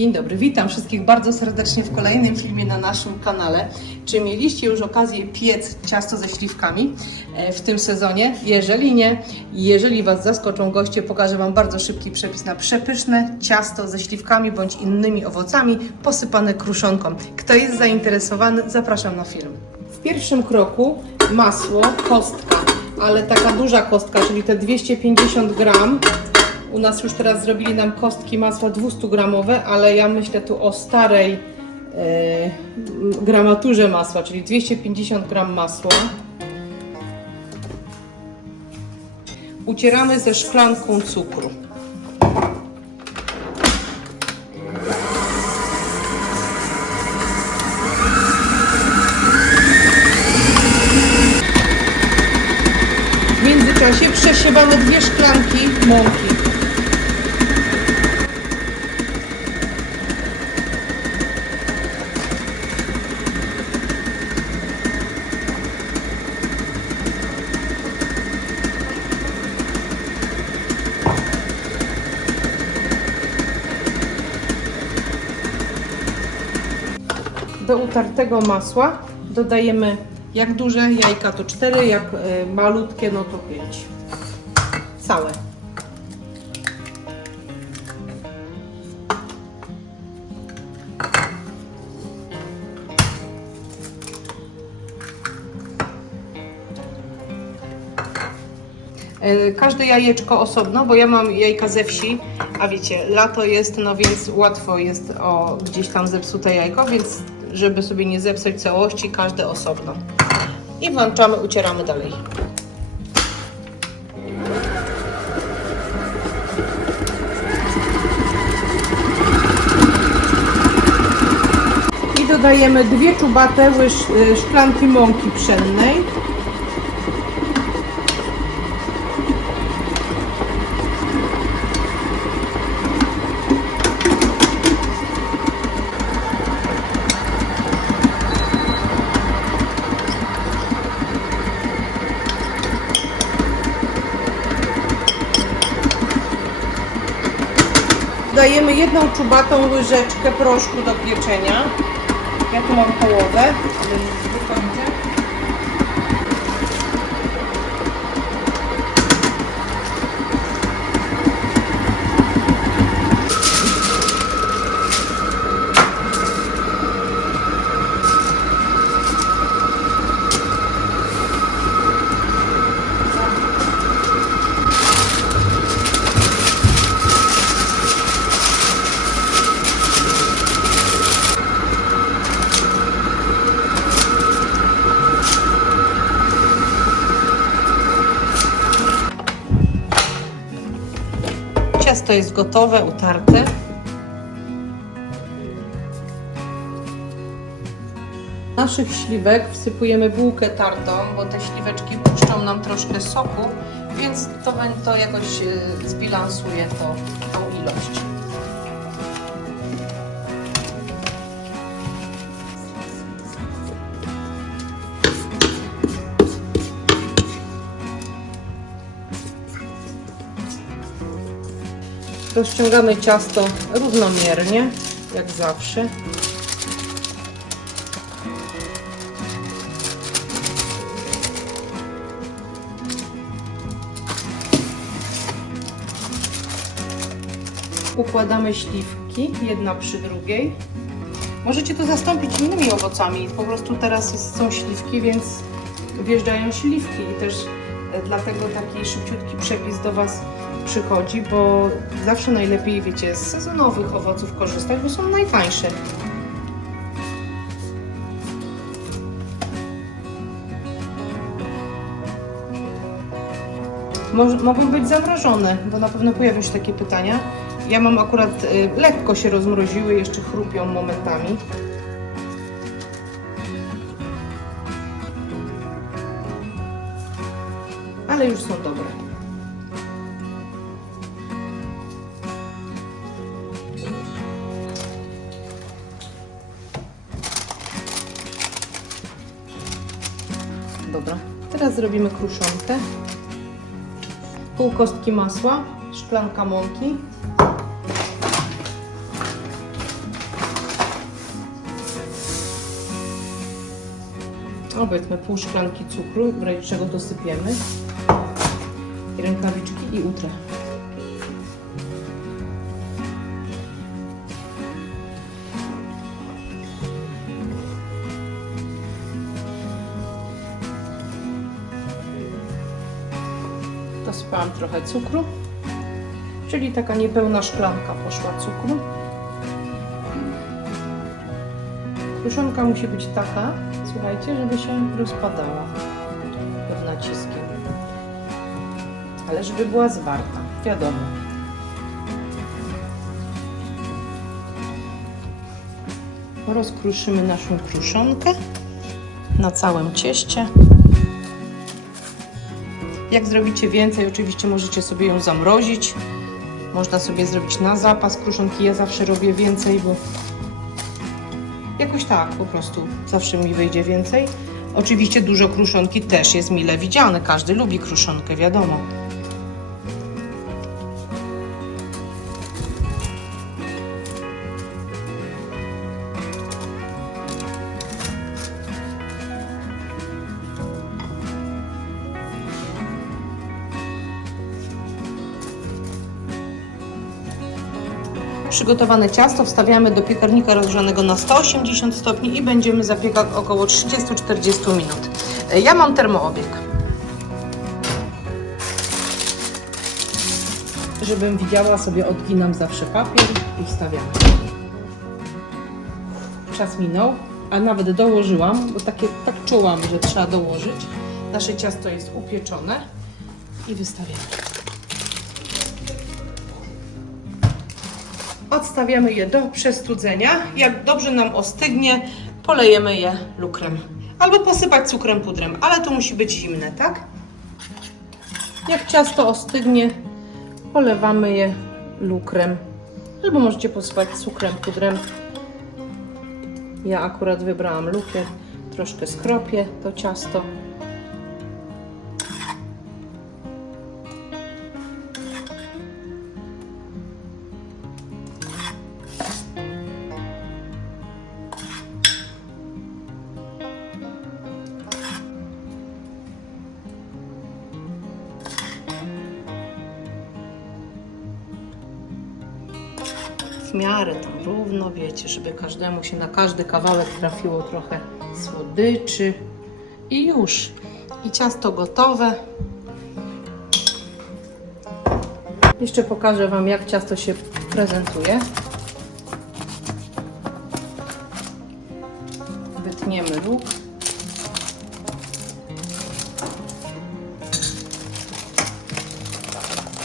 Dzień dobry, witam wszystkich bardzo serdecznie w kolejnym filmie na naszym kanale. Czy mieliście już okazję piec ciasto ze śliwkami e, w tym sezonie? Jeżeli nie, jeżeli Was zaskoczą goście, pokażę Wam bardzo szybki przepis na przepyszne ciasto ze śliwkami bądź innymi owocami posypane kruszonką. Kto jest zainteresowany, zapraszam na film. W pierwszym kroku masło, kostka, ale taka duża kostka, czyli te 250 gram. U nas już teraz zrobili nam kostki masła 200 gramowe, ale ja myślę tu o starej e, gramaturze masła, czyli 250 gram masła. Ucieramy ze szklanką cukru. W międzyczasie przesiewamy dwie szklanki mąki. Do utartego masła dodajemy jak duże jajka to 4, jak y, malutkie no to 5. Całe. Y, Każde jajeczko osobno, bo ja mam jajka ze wsi, a wiecie, lato jest, no więc łatwo jest o gdzieś tam zepsute jajko, więc żeby sobie nie zepsuć całości, każde osobno. I włączamy, ucieramy dalej. I dodajemy dwie czubate y, szklanki mąki pszennej. Jedną czubatą łyżeczkę proszku do pieczenia. Ja tu mam połowę, wykończę. Ciasto jest gotowe, utarte. Naszych śliwek wsypujemy bułkę tartą, bo te śliweczki puszczą nam troszkę soku, więc to, to jakoś e, zbilansuje to, tą ilość. Rozciągamy ciasto równomiernie, jak zawsze. Układamy śliwki, jedna przy drugiej. Możecie to zastąpić innymi owocami. Po prostu teraz są śliwki, więc wjeżdżają śliwki i też e, dlatego taki szybciutki przepis do Was przychodzi, bo zawsze najlepiej, wiecie, z sezonowych owoców korzystać, bo są najtańsze. Mogą być zamrożone, bo na pewno pojawią się takie pytania. Ja mam akurat y, lekko się rozmroziły, jeszcze chrupią momentami. Ale już są dobre. Teraz zrobimy kruszonkę. Pół kostki masła, szklanka mąki. Obecmy pół szklanki cukru, czego dosypiemy. I rękawiczki i utrę. Dosypałam trochę cukru, czyli taka niepełna szklanka poszła cukru. Kruszonka musi być taka, słuchajcie, żeby się rozpadała pod naciskiem. Ale żeby była zwarta, wiadomo. Rozkruszymy naszą kruszonkę na całym cieście. Jak zrobicie więcej, oczywiście możecie sobie ją zamrozić. Można sobie zrobić na zapas kruszonki. Ja zawsze robię więcej, bo jakoś tak po prostu zawsze mi wyjdzie więcej. Oczywiście dużo kruszonki też jest mile widziane. Każdy lubi kruszonkę, wiadomo. Przygotowane ciasto wstawiamy do piekarnika rozgrzanego na 180 stopni i będziemy zapiekać około 30-40 minut. E, Ja mam termoobieg. Żebym widziała, sobie odginam zawsze papier i wstawiam. Czas minął, a nawet dołożyłam, bo takie, tak czułam, że trzeba dołożyć. Nasze ciasto jest upieczone i wystawiamy. Odstawiamy je do przestudzenia. Jak dobrze nam ostygnie, polejemy je lukrem. Albo posypać cukrem pudrem, ale to musi być zimne, tak? Jak ciasto ostygnie, polewamy je lukrem. Albo możecie posypać cukrem pudrem. Ja akurat wybrałam lukier. Troszkę skropię to ciasto. W miarę tam równo, wiecie, żeby każdemu się na każdy kawałek trafiło trochę słodyczy i już. I ciasto gotowe. Jeszcze pokażę Wam, jak ciasto się prezentuje. Wytniemy luk.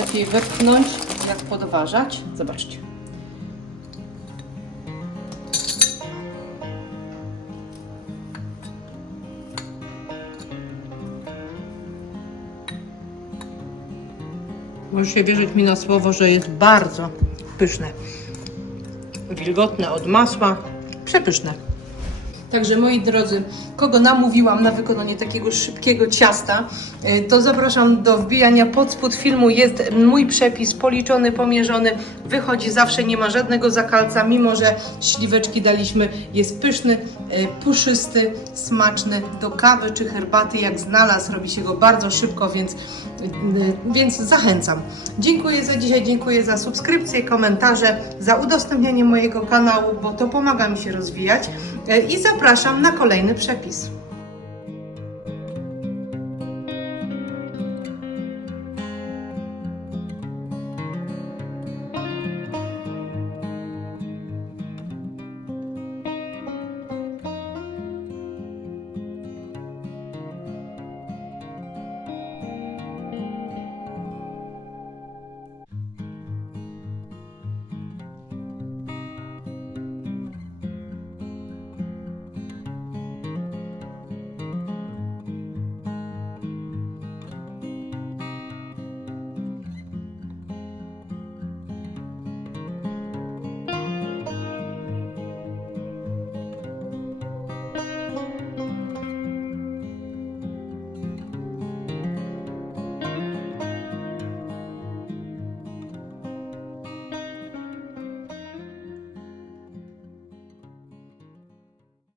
Lepiej wypchnąć, jak podważać. Zobaczcie. Możecie wierzyć mi na słowo, że jest bardzo pyszne. Wilgotne od masła. Przepyszne. Także moi drodzy, kogo namówiłam na wykonanie takiego szybkiego ciasta, y, to zapraszam do wbijania pod spód filmu. Jest mój przepis policzony, pomierzony. Wychodzi zawsze, nie ma żadnego zakalca, mimo że śliweczki daliśmy. Jest pyszny, y, puszysty, smaczny do kawy czy herbaty. Jak znalazł, robi się go bardzo szybko, więc, y, więc zachęcam. Dziękuję za dzisiaj, dziękuję za subskrypcję, komentarze, za udostępnianie mojego kanału, bo to pomaga mi się rozwijać. Y, I zapraszam na kolejny przepis.